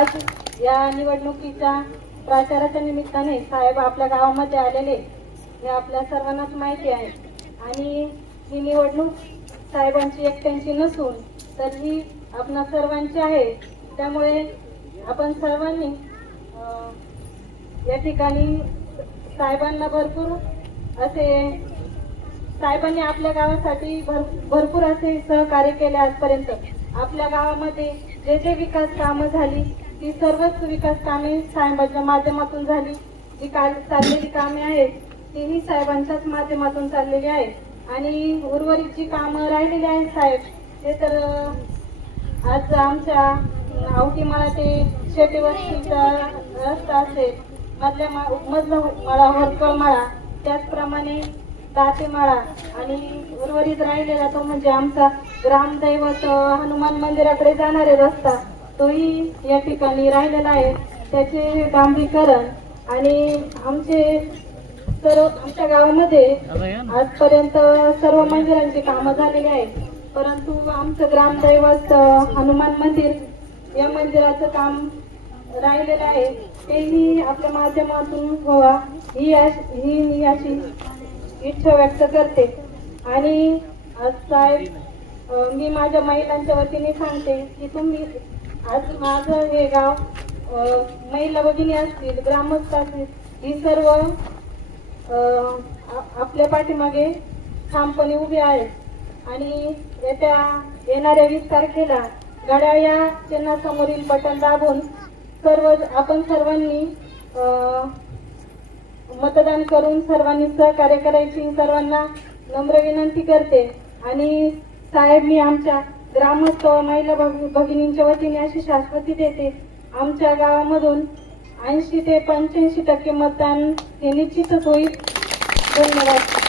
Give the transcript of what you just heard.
आज या निवडणुकीच्या प्रचाराच्या निमित्ताने साहेब आपल्या गावामध्ये आलेले हे आपल्या सर्वांनाच माहिती आहे आणि ही निवडणूक साहेबांची एकट्यांची नसून तर ही आपणा सर्वांची आहे त्यामुळे आपण सर्वांनी या ठिकाणी साहेबांना भरपूर असे साहेबांनी आपल्या गावासाठी भरपूर असे सहकार्य केले आजपर्यंत आपल्या गावामध्ये जे जे विकास कामं झाली ती सर्वच विकास कामे साहेबांच्या माध्यमातून झाली जी काल चाललेली कामे आहेत तीही साहेबांच्याच माध्यमातून चाललेली आहेत आणि उर्वरित जी कामं राहिलेली आहेत साहेब ते तर आज आमच्या आवटी मला ते वस्तीचा रस्ता असेल मधल्या मा मधला मळा होरकळ मळा त्याचप्रमाणे दातेमाळा आणि उर्वरित राहिलेला तो म्हणजे आमचा ग्रामदैवत हनुमान मंदिराकडे जाणारे रस्ता तोही या ठिकाणी राहिलेला आहे त्याचे डांबरीकरण आणि आमचे सर्व आमच्या गावामध्ये आजपर्यंत सर्व मंदिरांची कामं झालेली आहेत परंतु आमचं ग्रामदैवत हनुमान मंदिर या मंदिराचं काम राहिलेलं आहे तेही आपल्या माध्यमातून व्हावा ही ही मी अशी इच्छा व्यक्त करते आणि साहेब मी माझ्या महिलांच्या वतीने सांगते की तुम्ही आज माझं हे गाव महिला भगिनी असतील ग्रामस्थ असतील ही सर्व आपल्या पाठीमागे ठामपणे उभे आहे आणि येत्या येणाऱ्या वीस तारखेला गड्या या चिन्हासमोरील बटन दाबून सर्व आपण सर्वांनी मतदान करून सर्वांनी सहकार्य करायची सर्वांना नम्र विनंती करते आणि साहेब मी आमच्या ग्रामस्थ महिला भगिनींच्या वतीने अशी शाश्वती देते आमच्या गावामधून ऐंशी ते पंच्याऐंशी टक्के मतदान हे निश्चितच होईल धन्यवाद